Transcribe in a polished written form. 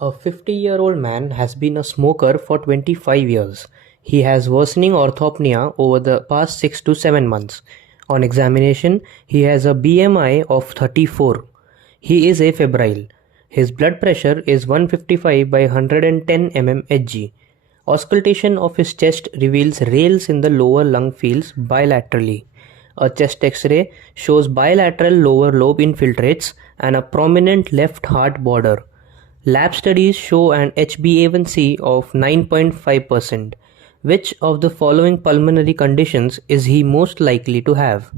A 50-year-old man has been a smoker for 25 years. He has worsening orthopnea over the past 6 to 7 months. On examination, he has a BMI of 34. He is afebrile. His blood pressure is 155 by 110 mmHg. Auscultation of his chest reveals rales in the lower lung fields bilaterally. A chest X-ray shows bilateral lower lobe infiltrates and a prominent left heart border. Lab studies show an HbA1c of 9.5%. Which of the following pulmonary conditions is he most likely to have?